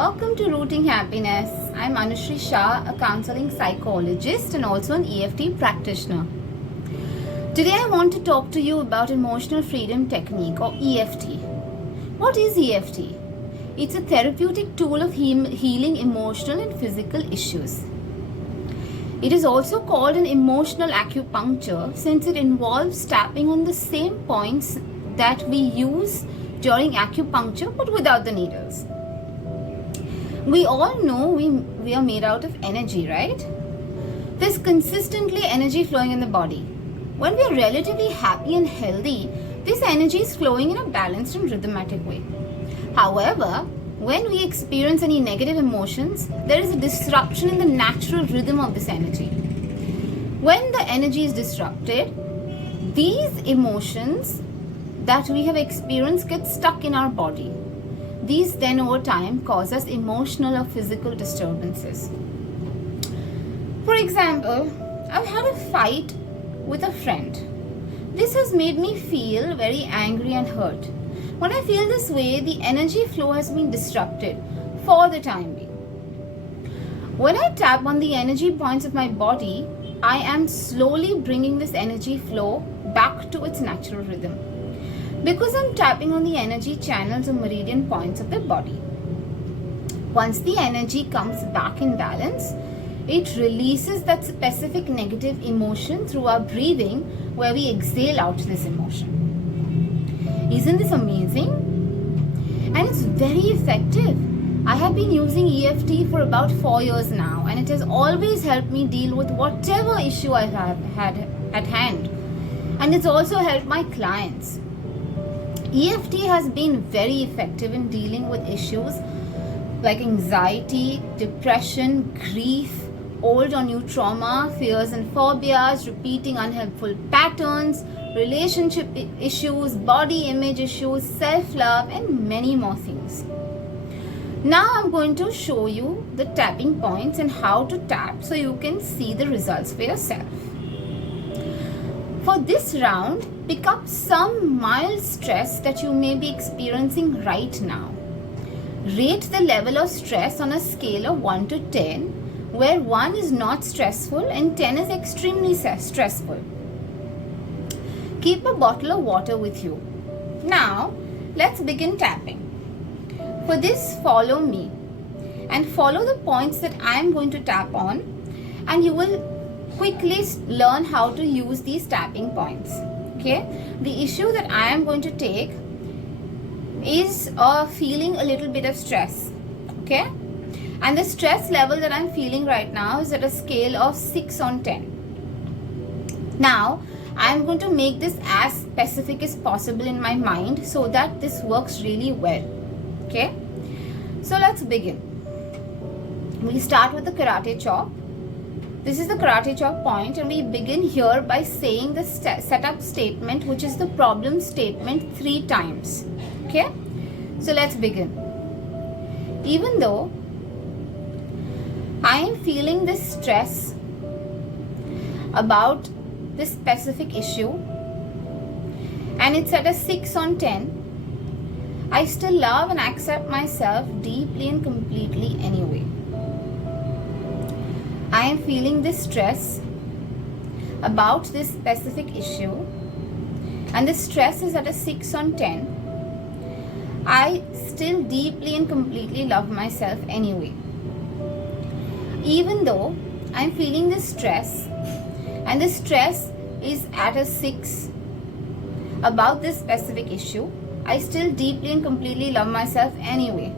Welcome to Rooting Happiness. I'm Anushri Shah, a counseling psychologist and also an EFT practitioner. Today I want to talk to you about Emotional Freedom Technique or EFT. What is EFT? It's a therapeutic tool of healing emotional and physical issues. It is also called an emotional acupuncture since it involves tapping on the same points that we use during acupuncture but without the needles. We all know we are made out of energy, right? There's consistently energy flowing in the body. When we are relatively happy and healthy, this energy is flowing in a balanced and rhythmic way. However, when we experience any negative emotions, there is a disruption in the natural rhythm of this energy. When the energy is disrupted, these emotions that we have experienced get stuck in our body. These then over time cause us emotional or physical disturbances. For example, I've had a fight with a friend. This has made me feel very angry and hurt. When I feel this way, the energy flow has been disrupted for the time being. When I tap on the energy points of my body, I am slowly bringing this energy flow back to its natural rhythm. Because I'm tapping on the energy channels or meridian points of the body. Once the energy comes back in balance, it releases that specific negative emotion through our breathing where we exhale out this emotion. Isn't this amazing? And it's very effective. I have been using EFT for about 4 years now, and it has always helped me deal with whatever issue I have had at hand. And it's also helped my clients. EFT has been very effective in dealing with issues like anxiety, depression, grief, old or new trauma, fears and phobias, repeating unhelpful patterns, relationship issues, body image issues, self-love, and many more things. Now I'm going to show you the tapping points and how to tap so you can see the results for yourself. For this round, pick up some mild stress that you may be experiencing right now. Rate the level of stress on a scale of 1 to 10, where 1 is not stressful and 10 is extremely stressful. Keep a bottle of water with you. Now, let's begin tapping. For this, follow me and follow the points that I am going to tap on, and you will quickly learn how to use these tapping points. Okay, the issue that I am going to take is feeling a little bit of stress. Okay, and the stress level that I'm feeling right now is at a scale of 6 on 10. Now I am going to make this as specific as possible in my mind so that this works really well. Okay, so let's begin. We'll start with the karate chop. This is the karate chop point, and we begin here by saying the setup statement, which is the problem statement 3 times. Okay, so let's begin. Even though I am feeling this stress about this specific issue and it's at a 6 on 10, I still love and accept myself deeply and completely anyway. I am feeling this stress about this specific issue and the stress is at a 6 on 10. I still deeply and completely love myself anyway. Even though I am feeling this stress and the stress is at a 6 about this specific issue, I still deeply and completely love myself anyway.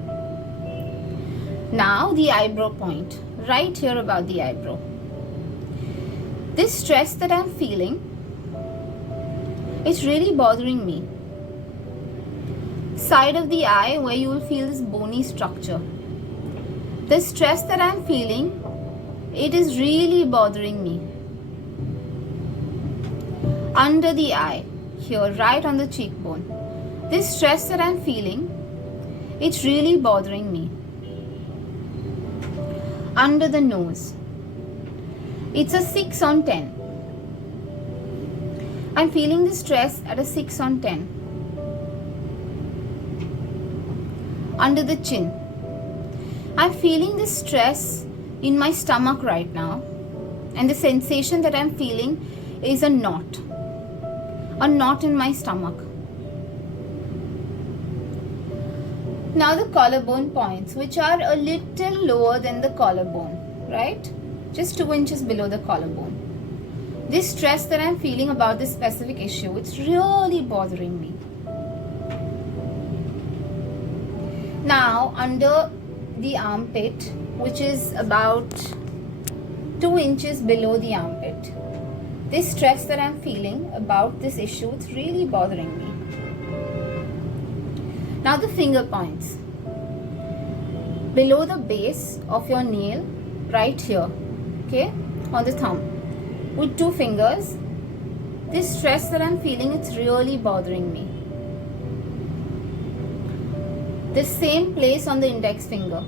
Now the eyebrow point. Right here about the eyebrow. This stress that I'm feeling, it's really bothering me. Side of the eye where you will feel this bony structure. The stress that I'm feeling, it is really bothering me. Under the eye, here right on the cheekbone. This stress that I'm feeling, it's really bothering me. Under the nose, it's a 6 on 10. I'm feeling the stress at a 6 on 10. Under the chin, I'm feeling this stress in my stomach right now, and the sensation that I'm feeling is a knot in my stomach. Now the collarbone points, which are a little lower than the collarbone, right? Just 2 inches below the collarbone. This stress that I'm feeling about this specific issue, it's really bothering me. Now under the armpit, which is about 2 inches below the armpit, this stress that I'm feeling about this issue, it's really bothering me. Now the finger points, below the base of your nail, right here, okay, on the thumb, with 2 fingers, this stress that I'm feeling, it's really bothering me. The same place on the index finger,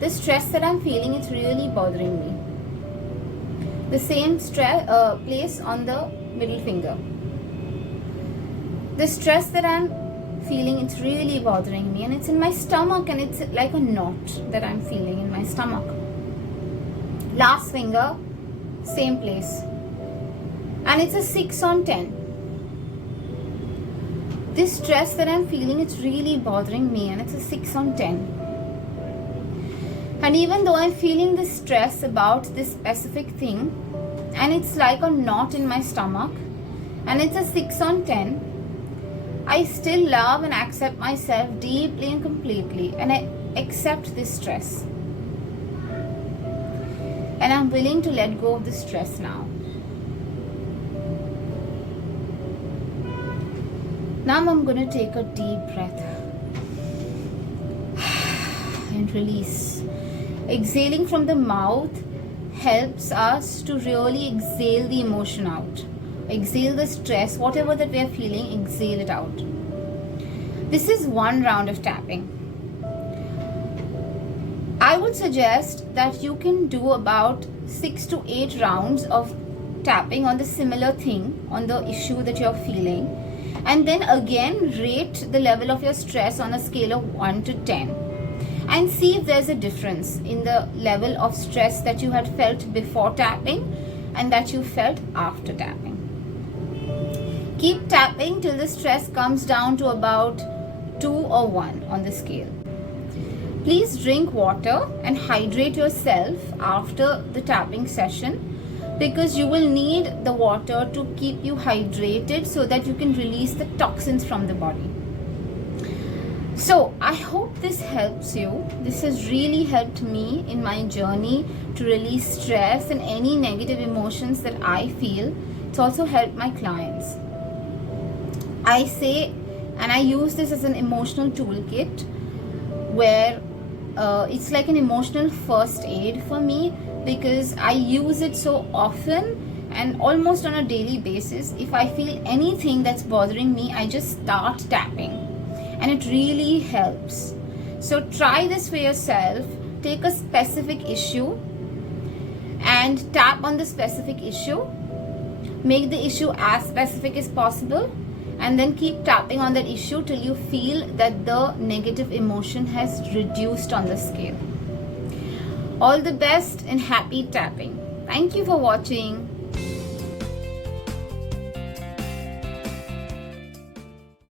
the stress that I'm feeling, it's really bothering me. The same place on the middle finger, the stress that I'm feeling, it's really bothering me, and it's in my stomach, and it's like a knot that I'm feeling in my stomach. Last finger, same place, and it's a 6 on 10. This stress that I'm feeling, it's really bothering me, and it's a 6 on 10. And even though I'm feeling this stress about this specific thing, and it's like a knot in my stomach, and it's a 6 on 10, I still love and accept myself deeply and completely, and I accept this stress. And I'm willing to let go of the stress now. Now I'm going to take a deep breath and release. Exhaling from the mouth helps us to really exhale the emotion out. Exhale the stress, whatever that we are feeling, exhale it out. This is one round of tapping. I would suggest that you can do about 6 to 8 rounds of tapping on the similar thing, on the issue that you're feeling, and then again rate the level of your stress on a scale of 1 to 10 and see if there's a difference in the level of stress that you had felt before tapping and that you felt after tapping. Keep tapping till the stress comes down to about 2 or 1 on the scale. Please drink water and hydrate yourself after the tapping session, because you will need the water to keep you hydrated so that you can release the toxins from the body. So I hope this helps you. This has really helped me in my journey to release stress and any negative emotions that I feel. It's also helped my clients. I say, and I use this as an emotional toolkit where it's like an emotional first aid for me, because I use it so often and almost on a daily basis. If I feel anything that's bothering me, I just start tapping, and it really helps. So try this for yourself. Take a specific issue and tap on the specific issue. Make the issue as specific as possible, and then keep tapping on that issue till you feel that the negative emotion has reduced on the scale. All the best and happy tapping. Thank you for watching.